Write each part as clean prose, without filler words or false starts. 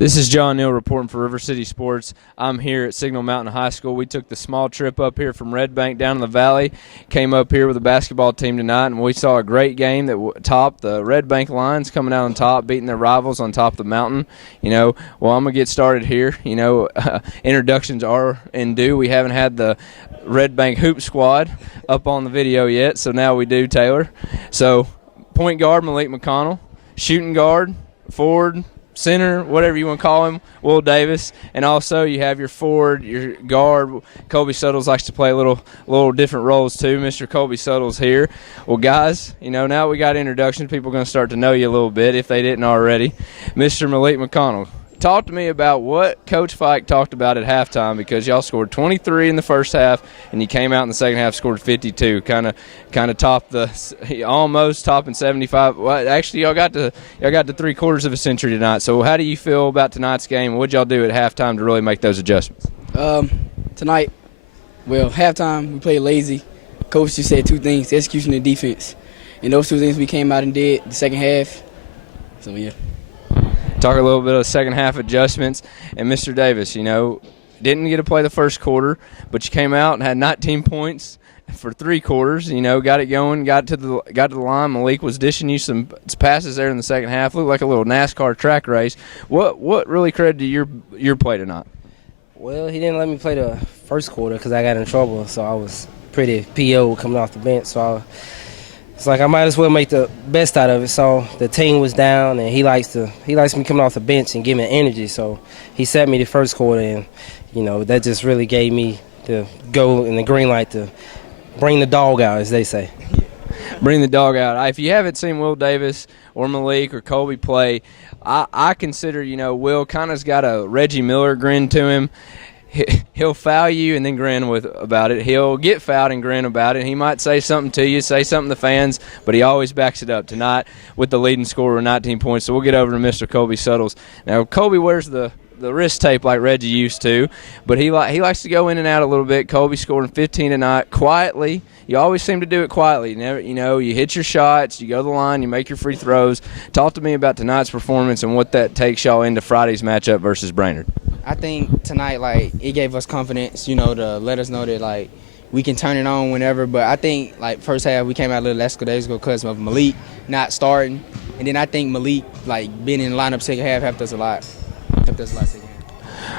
This is John Neal reporting for River City Sports. I'm here at Signal Mountain High School. We took the small trip up here from Red Bank down in the valley, came up here with the basketball team tonight, and we saw a great game that topped the Red Bank Lions coming out on top, beating their rivals on top of the mountain. I'm going to get started here. Introductions are in due. We haven't had the Red Bank Hoop Squad up on the video yet, so now we do, Taylor. So, point guard, Malik McConnell. Shooting guard, forward, center, whatever you want to call him, Will Davis. And also you have your forward, your guard. Colby Suttles likes to play a little different roles too. Mr. Colby Suttles here. Well, guys, now we got introductions. People are going to start to know you a little bit if they didn't already. Mr. Malik McConnell, talk to me about what Coach Fike talked about at halftime, because y'all scored 23 in the first half and you came out in the second half, scored 52. Kind of topped almost topping 75. Well, actually, y'all got to 3/4 of a century tonight. So how do you feel about tonight's game? What'd y'all do at halftime to really make those adjustments? Tonight, halftime we played lazy. Coach just said two things: execution and defense. And those two things we came out and did the second half. So yeah. Talk a little bit of second half adjustments. And Mr. Davis, didn't get to play the first quarter, but you came out and had 19 points for 3 quarters. Got it going, got to the line. Malik was dishing you some passes there in the second half. Looked like a little NASCAR track race. What really credited your play tonight? Well, he didn't let me play the first quarter because I got in trouble, so I was pretty PO coming off the bench. So it's like I might as well make the best out of it. So the team was down, and he likes me coming off the bench and giving energy. So he set me the first quarter, and that just really gave me the go and the green light to bring the dog out, as they say. Bring the dog out. If you haven't seen Will Davis or Malik or Colby play, I consider Will kind of's got a Reggie Miller grin to him. He'll foul you and then grin about it. He'll get fouled and grin about it. He might say something to you, say something to fans, but he always backs it up. Tonight with the leading scorer with 19 points. So we'll get over to Mr. Colby Suttles. Now, Colby wears the wrist tape like Reggie used to, but he likes to go in and out a little bit. Colby scoring 15 tonight quietly. You always seem to do it quietly. Never, you hit your shots, you go to the line, you make your free throws. Talk to me about tonight's performance and what that takes y'all into Friday's matchup versus Brainerd. I think tonight, it gave us confidence, to let us know that, we can turn it on whenever. But I think, first half, we came out a little less because of Malik not starting. And then I think Malik, being in the lineup second half helped us a lot. Second half.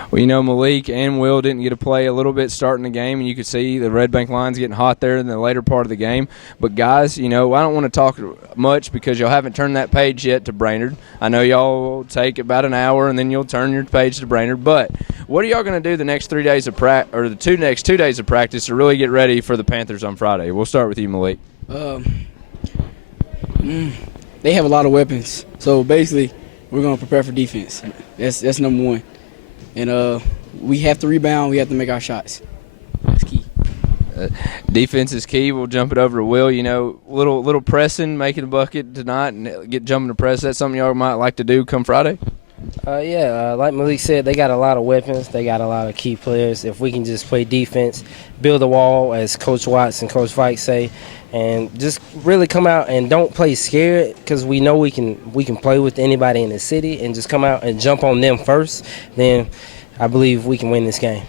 Well, Malik and Will didn't get to play a little bit starting the game, and you could see the Red Bank Lions getting hot there in the later part of the game. But, guys, I don't want to talk much because y'all haven't turned that page yet to Brainerd. I know y'all will take about an hour, and then you'll turn your page to Brainerd. But what are y'all going to do the next 3 days of the next 2 days of practice to really get ready for the Panthers on Friday? We'll start with you, Malik. They have a lot of weapons. So, basically, we're going to prepare for defense. That's number one. And we have to rebound. We have to make our shots. That's key. Defense is key. We'll jump it over to Will. Little pressing, making a bucket tonight, and get jumping to press. That's something y'all might like to do come Friday. Like Malik said, they got a lot of weapons. They got a lot of key players. If we can just play defense, build a wall, as Coach Watts and Coach Fike say, and just really come out and don't play scared, because we know we can play with anybody in the city, and just come out and jump on them first. Then I believe we can win this game.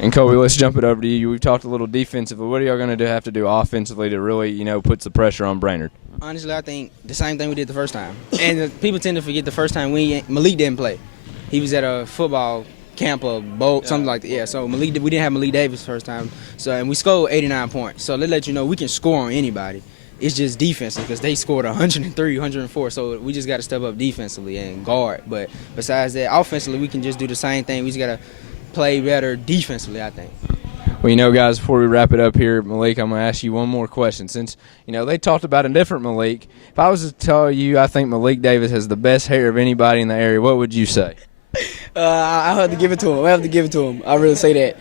And Kobe, let's jump it over to you. We've talked a little defensively. What are y'all going to have to do offensively to really, puts the pressure on Brainerd? Honestly, I think the same thing we did the first time. And people tend to forget the first time Malik didn't play. He was at a football camp or boat, something like that. Yeah, so we didn't have Malik Davis first time. And we scored 89 points. So they let you know we can score on anybody. It's just defensive, because they scored 103, 104. So we just got to step up defensively and guard. But besides that, offensively, we can just do the same thing. We just got to play better defensively, I think. Well, guys, before we wrap it up here, Malik, I'm going to ask you one more question. Since, they talked about a different Malik, if I was to tell you I think Malik Davis has the best hair of anybody in the area, what would you say? I'll have to give it to him. I really say that.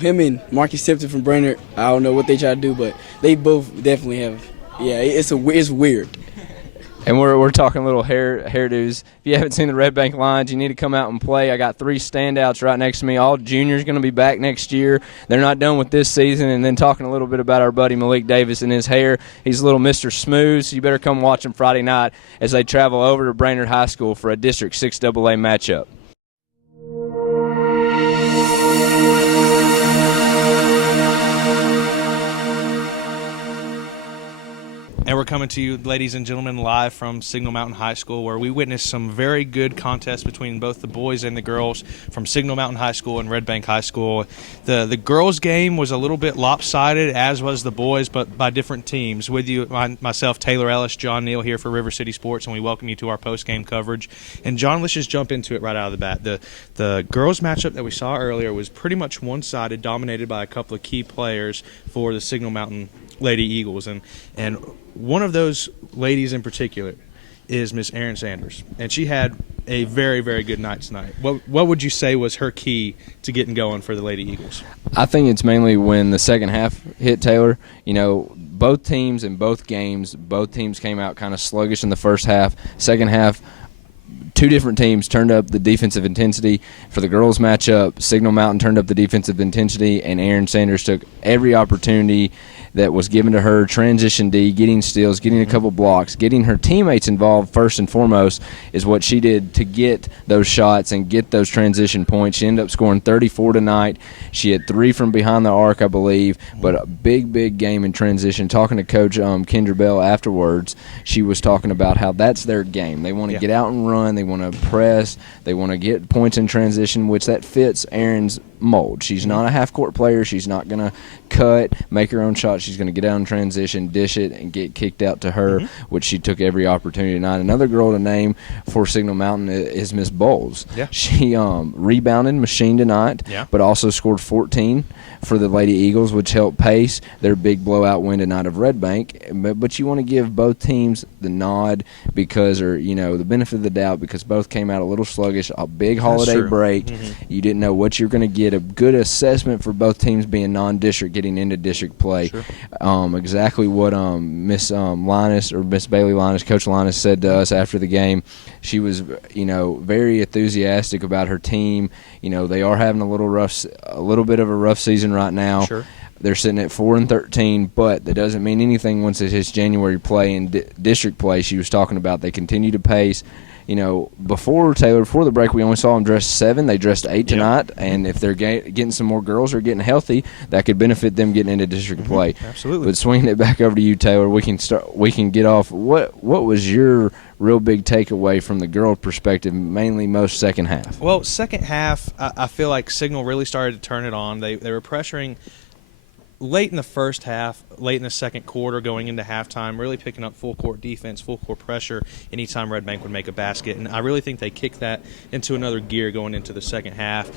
Him and Marcus Tipton from Brainerd, I don't know what they try to do, but they both definitely have. Yeah, it's weird. And we're talking little hairdos. If you haven't seen the Red Bank Lions, you need to come out and play. I got 3 standouts right next to me. All juniors going to be back next year. They're not done with this season. And then talking a little bit about our buddy Malik Davis and his hair. He's a little Mr. Smooth, so you better come watch him Friday night as they travel over to Brainerd High School for a District 6AA matchup. And we're coming to you, ladies and gentlemen, live from Signal Mountain High School, where we witnessed some very good contests between both the boys and the girls from Signal Mountain High School and Red Bank High School. The girls' game was a little bit lopsided, as was the boys, but by different teams. With you, myself, Taylor Ellis, John Neal here for River City Sports, and we welcome you to our post-game coverage. And, John, let's just jump into it right out of the bat. The girls' matchup that we saw earlier was pretty much one-sided, dominated by a couple of key players for the Signal Mountain Lady Eagles. And one of those ladies in particular is Miss Erin Sanders, and she had a very, very good night tonight. What would you say was her key to getting going for the Lady Eagles? I think it's mainly when the second half hit, Taylor. You know, both teams in both games, both teams came out kind of sluggish in the first half. Second half, 2 different teams turned up the defensive intensity. For the girls' matchup, Signal Mountain turned up the defensive intensity, and Erin Sanders took every opportunity that was given to her, transition D, getting steals, getting a couple blocks, getting her teammates involved first and foremost is what she did to get those shots and get those transition points. She ended up scoring 34 tonight. She had 3 from behind the arc, I believe, but a big, big game in transition. Talking to Coach Kendra Bell afterwards, she was talking about how that's their game. They want to get out and run. They want to press. They want to get points in transition, which that fits Erin's mold. She's not a half-court player. She's not going to cut, make her own shot. She's going to get out in transition, dish it, and get kicked out to her, which she took every opportunity tonight. Another girl to name for Signal Mountain is Miss Bowles. Yeah. She rebounded machine tonight, but also scored 14 for the Lady Eagles, which helped pace their big blowout win tonight of Red Bank. But you want to give both teams the nod because, or the benefit of the doubt, because both came out a little sluggish. A big holiday break. You didn't know what you're going to get. A good assessment for both teams being non-district, getting into district play. Exactly what Miss Linus or Miss Bailey Linus, Coach Linus, said to us after the game. She was, very enthusiastic about her team. They are having a little bit of a rough season right now. They're sitting at 4-13, but that doesn't mean anything once it hits January play and district play. She was talking about they continue to pace. Before the break, we only saw them dress 7. They dressed 8 tonight, and if they're getting some more girls or getting healthy, that could benefit them getting into district play. Absolutely. But swinging it back over to you, Taylor, we can get off. What was your real big takeaway from the girl perspective, mainly most second half? Well, second half, I feel like Signal really started to turn it on. They were pressuring late in the first half, late in the second quarter, going into halftime, really picking up full court defense, full court pressure anytime Red Bank would make a basket. And I really think they kicked that into another gear going into the second half.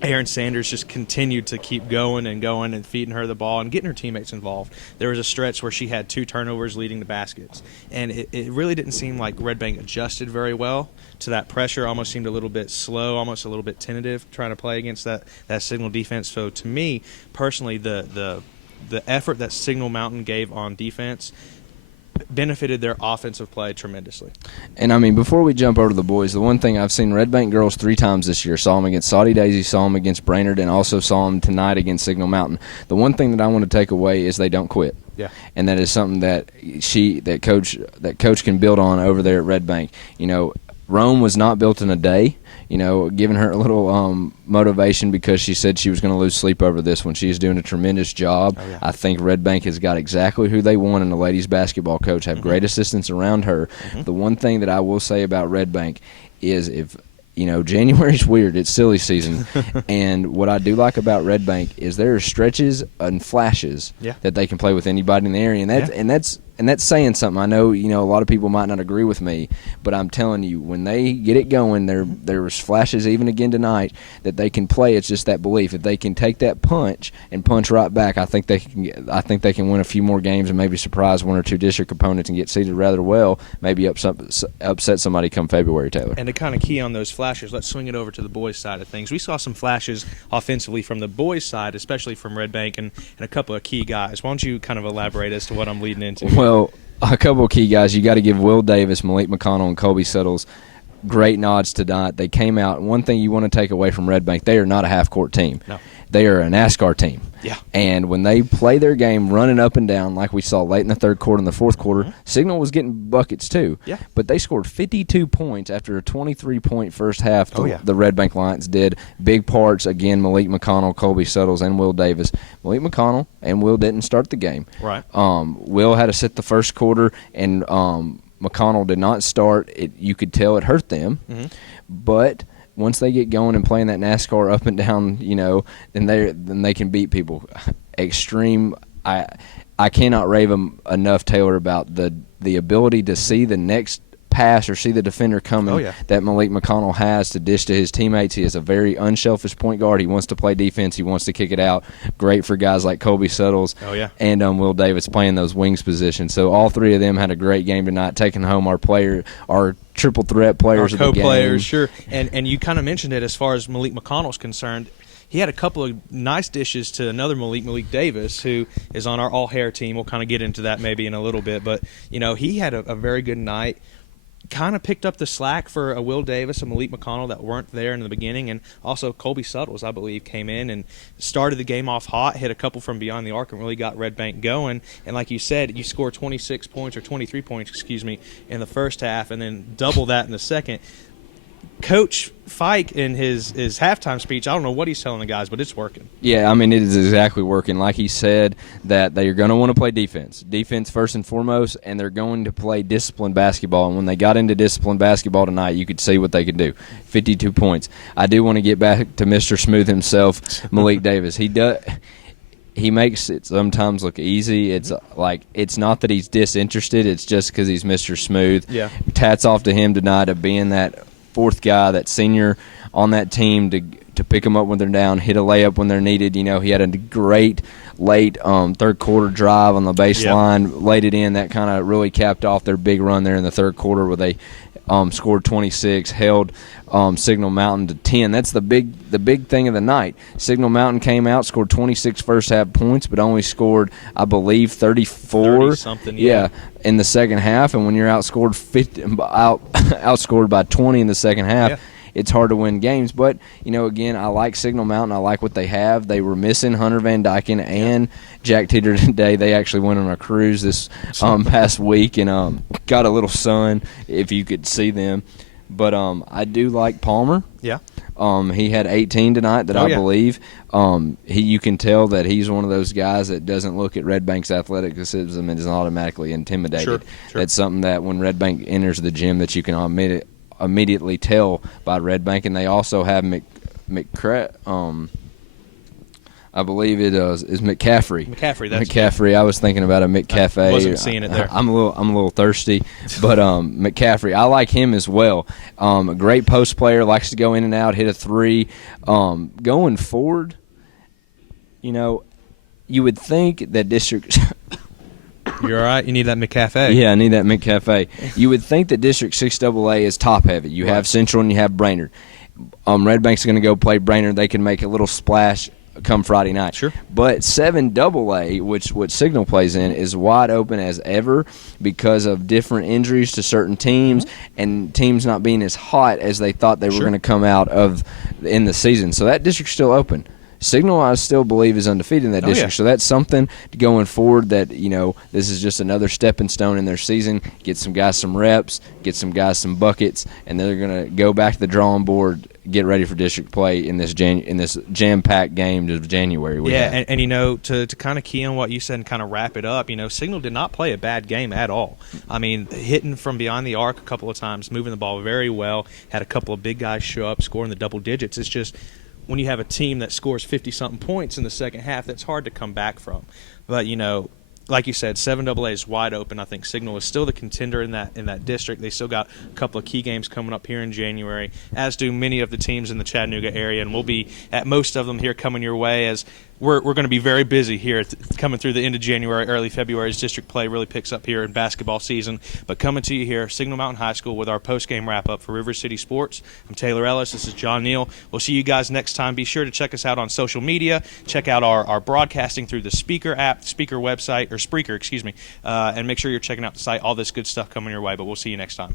Erin Sanders just continued to keep going and feeding her the ball and getting her teammates involved. There was a stretch where she had 2 turnovers leading to baskets. And it really didn't seem like Red Bank adjusted very well to that pressure. Almost seemed a little bit slow, almost a little bit tentative trying to play against that Signal defense. So to me, personally, the effort that Signal Mountain gave on defense benefited their offensive play tremendously. And, before we jump over to the boys, the one thing I've seen Red Bank girls 3 times this year. Saw them against Saudi Daisy, saw them against Brainerd, and also saw them tonight against Signal Mountain. The one thing that I want to take away is they don't quit. Yeah. And that is something that coach can build on over there at Red Bank. Rome was not built in a day. Giving her a little motivation because she said she was going to lose sleep over this one. She is doing a tremendous job. Oh, yeah. I think Red Bank has got exactly who they want in the ladies basketball coach, have great assistants around her. The one thing that I will say about Red Bank is if January's weird. It's silly season. And what I do like about Red Bank is there are stretches and flashes that they can play with anybody in the area. And that's saying something. I know, a lot of people might not agree with me, but I'm telling you, when they get it going, there's flashes even again tonight that they can play. It's just that belief. If they can take that punch and punch right back, I think they can win a few more games and maybe surprise 1 or 2 district opponents and get seeded rather well, maybe upset somebody come February, Taylor. And to kind of key on those flashes, let's swing it over to the boys' side of things. We saw some flashes offensively from the boys' side, especially from Red Bank and a couple of key guys. Why don't you kind of elaborate as to what I'm leading into? Well, a couple of key guys. You got to give Will Davis, Malik McConnell, and Colby Settles great nods tonight. They came out. One thing you want to take away from Red Bank, they are not a half-court team. No. They are a NASCAR team. Yeah. And when they play their game running up and down, like we saw late in the third quarter and the fourth quarter, Signal was getting buckets too. Yeah. But they scored 52 points after a 23-point first half. The Red Bank Lions did. Big parts, again, Malik McConnell, Colby Settles, and Will Davis. Malik McConnell and Will didn't start the game. Right. Will had to sit the first quarter, and McConnell did not start. You could tell it hurt them. But once they get going and playing that NASCAR up and down, then they can beat people. Extreme. I cannot rave them enough, Taylor, about the ability to see the next pass or see the defender coming that Malik McConnell has to dish to his teammates. He is a very unselfish point guard. He wants to play defense. He wants to kick it out. Great for guys like Colby Settles and Will Davis playing those wings positions. So all three of them had a great game tonight, taking home our triple threat players of the game. Co-players, sure. And you kind of mentioned it as far as Malik McConnell's concerned. He had a couple of nice dishes to another Malik Davis, who is on our all-hair team. We'll kind of get into that maybe in a little bit. But, he had a very good night. Kind of picked up the slack for a Will Davis and Malik McConnell that weren't there in the beginning. And also Colby Settles, I believe, came in and started the game off hot, hit a couple from beyond the arc, and really got Red Bank going. And like you said, you score 26 points or 23 points, in the first half and then double that in the second. Coach Fike in his halftime speech, I don't know what he's telling the guys, but it's working. Yeah, I mean, it is exactly working. Like he said, that they're going to want to play defense. Defense first and foremost, and they're going to play disciplined basketball. And when they got into disciplined basketball tonight, you could see what they could do. 52 points. I do want to get back to Mr. Smooth himself, Malik Davis. He makes it sometimes look easy. It's not that he's disinterested. It's just because he's Mr. Smooth. Yeah. Tats off to him tonight of being that fourth guy, that senior on that team to pick them up when they're down, hit a layup when they're needed. He had a great late third quarter drive on the baseline, laid it in. That kind of really capped off their big run there in the third quarter where they scored 26, held Signal Mountain to 10. That's the big thing of the night. Signal Mountain came out, scored 26 first half points, but only scored, I believe, 34. 30-something, in the second half. And when you're outscored by 20 in the second half, it's hard to win games. But, again, I like Signal Mountain. I like what they have. They were missing Hunter Van Dyken and Jack Teeter today. They actually went on a cruise this past week and got a little sun, if you could see them. But I do like Palmer. Yeah. He had 18 tonight I believe. You can tell that he's one of those guys that doesn't look at Red Bank's athleticism and is automatically intimidated. Sure. That's something that when Red Bank enters the gym that you can immediately tell by Red Bank. And they also have I believe it is McCaffrey. That's McCaffrey. I was thinking about a McCafe. I wasn't seeing it there. I'm a little thirsty, but McCaffrey, I like him as well. A great post player, likes to go in and out, hit a three. Going forward, you would think that District. You're all right. You need that McCafe. Yeah, I need that McCafe. You would think that District 6AA is top heavy. You have Central and you have Brainerd. Red Bank's going to go play Brainerd. They can make a little splash come Friday night. Sure. But 7AA, which Signal plays in, is wide open as ever because of different injuries to certain teams and teams not being as hot as they thought they were going to come out of in the season. So that district's still open. Signal, I still believe, is undefeated in that district. So that's something going forward that, this is just another stepping stone in their season. Get some guys some reps, get some guys some buckets, and they're going to go back to the drawing board, get ready for district play in this jam-packed game of January. To kind of key on what you said and kind of wrap it up, Signal did not play a bad game at all. I mean, hitting from beyond the arc a couple of times, moving the ball very well, had a couple of big guys show up, scoring the double digits. It's just when you have a team that scores 50-something points in the second half, that's hard to come back from. But, like you said, 7AA is wide open. I think Signal is still the contender in that district. They still got a couple of key games coming up here in January, as do many of the teams in the Chattanooga area, and we'll be at most of them here coming your way as we're going to be very busy here coming through the end of January, early February as district play really picks up here in basketball season. But coming to you here, Signal Mountain High School with our post-game wrap-up for River City Sports. I'm Taylor Ellis. This is John Neal. We'll see you guys next time. Be sure to check us out on social media. Check out our broadcasting through the Speaker app, Speaker website, or Spreaker, and make sure you're checking out the site. All this good stuff coming your way. But we'll see you next time.